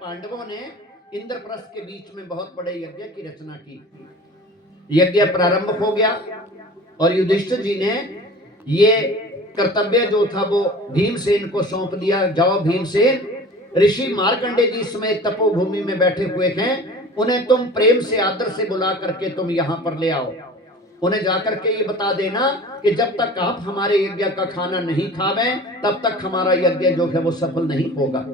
पांडवों ने इंद्रप्रस्थ के बीच में बहुत बड़े यज्ञ की रचना की। यज्ञ प्रारंभ हो गया और युधिष्ठिर जी ने ये कर्तव्य जो था वो भीमसेन को सौंप दिया। जाओ भीमसेन, ऋषि मार्कंडे जी समेत तपोभूमि में बैठे हुए हैं, उन्हें तुम प्रेम से आदर से बुला करके तुम यहां पर ले आओ। उन्हें जाकर के ये बता देना कि जब तक आप हमारे यज्ञ का खाना नहीं खावें तब तक हमारा यज्ञ जो है वो सफल नहीं होगा।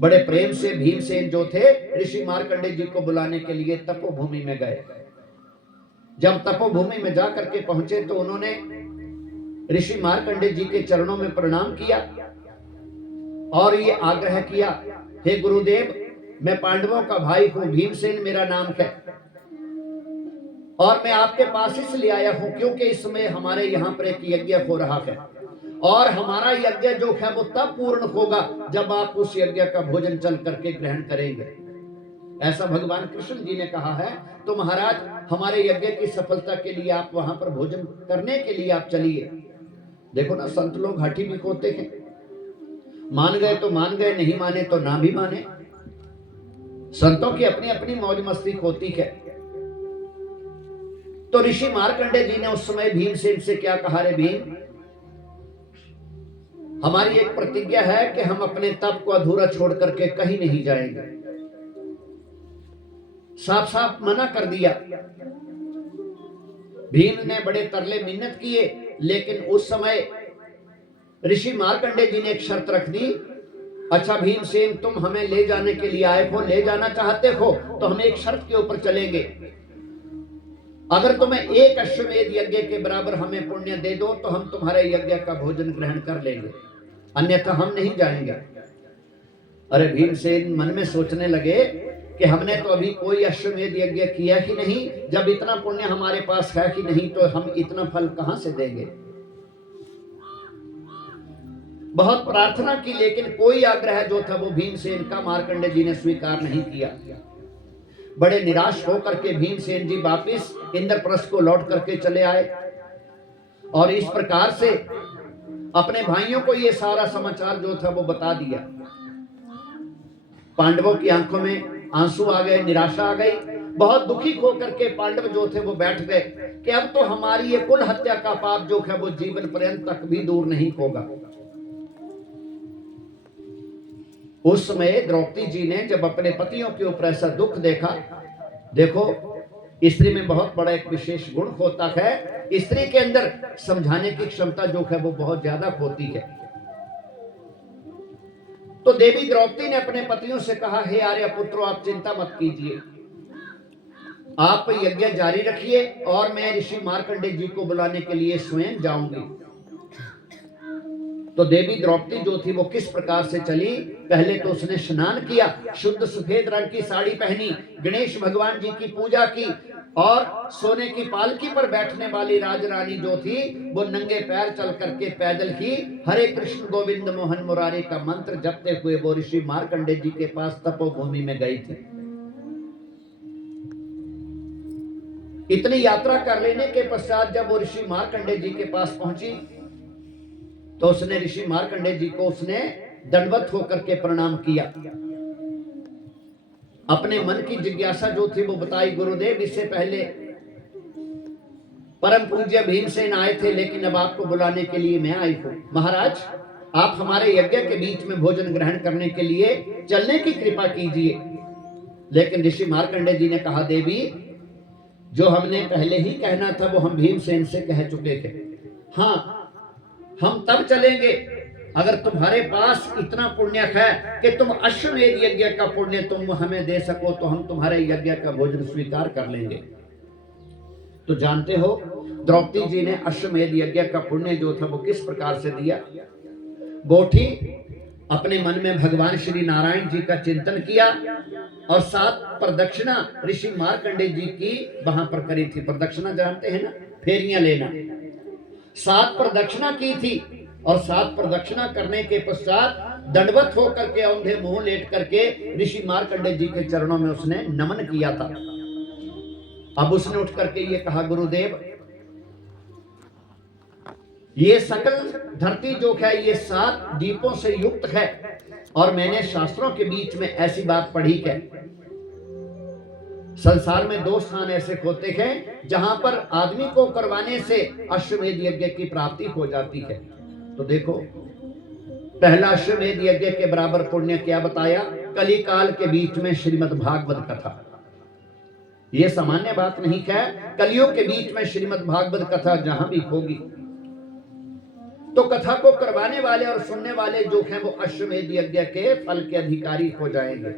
बड़े प्रेम से भीमसेन जो थे ऋषि मार्कंडे जी को बुलाने के लिए तपोभूमि में गए। जब तपोभूमि में जाकर के पहुंचे तो उन्होंने ऋषि मार्कंडे जी के चरणों में प्रणाम किया और ये आग्रह किया, हे गुरुदेव, मैं पांडवों का भाई हूं, भीमसेन मेरा नाम है और मैं आपके पास इसलिए आया हूं क्योंकि इस समय हमारे यहाँ पर एक यज्ञ हो रहा है और हमारा यज्ञ जो है वो तब पूर्ण होगा जब आप उस यज्ञ का भोजन चल करके ग्रहण करेंगे। ऐसा भगवान कृष्ण जी ने कहा है। तो महाराज, हमारे यज्ञ की सफलता के लिए आप वहां पर भोजन करने के लिए आप चलिए। देखो ना, संत लोग हाथी भी खोते हैं, मान गए तो मान गए, नहीं माने तो ना भी माने। संतों की अपनी अपनी मौज मस्ती होती है। तो ऋषि मार्कंडे जी ने उस समय भीमसेन से क्या कहा, रे भीम, हमारी एक प्रतिज्ञा है कि हम अपने तप को अधूरा छोड़ करके कहीं नहीं जाएंगे। साफ साफ मना कर दिया। भीम ने बड़े तरले मिन्नत किए, लेकिन उस समय ऋषि मार्कंडे जी ने एक शर्त रख दी। अच्छा भीमसेन, तुम हमें ले जाने के लिए आए हो, ले जाना चाहते हो तो हम एक शर्त के ऊपर चलेंगे। अगर तुम्हें एक अश्वमेध यज्ञ के बराबर हमें पुण्य दे दो तो हम तुम्हारे यज्ञ का भोजन ग्रहण कर लेंगे, अन्यथा हम नहीं जाएंगे। अरे भीमसेन मन में सोचने लगे कि हमने तो अभी कोई अश्वमेध यज्ञ किया ही नहीं, जब इतना पुण्य हमारे पास है कि नहीं तो हम इतना फल कहां से देंगे। बहुत प्रार्थना की, लेकिन कोई आग्रह जो था वो भीमसेन का मार्कंडे जी ने स्वीकार नहीं किया। बड़े निराश होकर के भीमसेन जी वापिस इंद्रप्रस्थ को लौट करके चले आए और इस प्रकार से अपने भाइयों को ये सारा समाचार जो था वो बता दिया। पांडवों की आंखों में आंसू आ गए, निराशा आ गई। बहुत दुखी होकर के पांडव जो थे वो बैठ गए कि अब तो हमारी ये कुल हत्या का पाप जो है वो जीवन पर्यंत तक भी दूर नहीं होगा। उस समय द्रौपदी जी ने जब अपने पतियों के ऊपर ऐसा दुख देखा, देखो स्त्री में बहुत बड़ा एक विशेष गुण होता है, स्त्री के अंदर समझाने की क्षमता जो है वो बहुत ज्यादा होती है। तो देवी द्रौपदी ने अपने पतियों से कहा, हे आर्य पुत्रों, आप चिंता मत कीजिए, आप यज्ञ जारी रखिए और मैं ऋषि मार्कंडे जी को बुलाने के लिए स्वयं जाऊंगी। तो देवी द्रौपदी जो थी वो किस प्रकार से चली, पहले तो उसने स्नान किया, शुद्ध सफेद रंग की साड़ी पहनी, गणेश भगवान जी की पूजा की और सोने की पालकी पर बैठने वाली राजरानी जो थी वो नंगे पैर चल करके पैदल ही हरे कृष्ण गोविंद मोहन मुरारी का मंत्र जपते हुए वो ऋषि मार्कंडे जी के पास तपोभूमि में गई थी। इतनी यात्रा कर लेने के पश्चात जब वो ऋषि मार्कंडे जी के पास पहुंची तो उसने ऋषि मार्कंडे जी को उसने दंडवत होकर के प्रणाम किया। अपने मन की जिज्ञासा जो थी वो बताई, गुरुदेव, इससे पहले परम पूज्य भीमसेन आए थे, लेकिन अब आपको बुलाने के लिए मैं आई हूं। महाराज, आप हमारे यज्ञ के बीच में भोजन ग्रहण करने के लिए चलने की कृपा कीजिए। लेकिन ऋषि मार्कंडे जी ने कहा, देवी, जो हमने पहले ही कहना था वो हम भीमसेन से कह चुके थे। हाँ, हम तब चलेंगे अगर तुम्हारे पास इतना पुण्य है कि तुम अश्वमेध यज्ञ का पुण्य तुम हमें दे सको, तो हम तुम्हारे यज्ञ का भोजन स्वीकार कर लेंगे। तो जानते हो द्रौपदी जी ने अश्वमेध यज्ञ का पुण्य जो था वो किस प्रकार से दिया। बोठी अपने मन में भगवान श्री नारायण जी का चिंतन किया और 7 प्रदक्षिणा ऋषि मार्कंडे जी की वहां पर करी थी। प्रदक्षिणा जानते हैं ना, फेरियां लेना। 7 प्रदक्षिणा की थी और 7 प्रदक्षिणा करने के पश्चात दंडवत होकर के औंधे मुंह लेट करके ऋषि मार्कंडे जी के चरणों में उसने नमन किया था। अब उसने उठ करके ये कहा, गुरुदेव, ये सकल धरती जो है ये 7 दीपों से युक्त है और मैंने शास्त्रों के बीच में ऐसी बात पढ़ी है, संसार में 2 स्थान ऐसे होते हैं जहां पर आदमी को करवाने से अश्वमेध यज्ञ की प्राप्ति हो जाती है। तो देखो, पहला अश्वमेध यज्ञ के बराबर पुण्य क्या बताया? कली काल के बीच में श्रीमद् भागवत कथा। यह सामान्य बात नहीं है, कलियुग के बीच में श्रीमद् भागवत कथा जहां भी होगी तो कथा को करवाने वाले और सुनने वाले जो हैं वो अश्वमेध यज्ञ के फल के अधिकारी हो जाएंगे।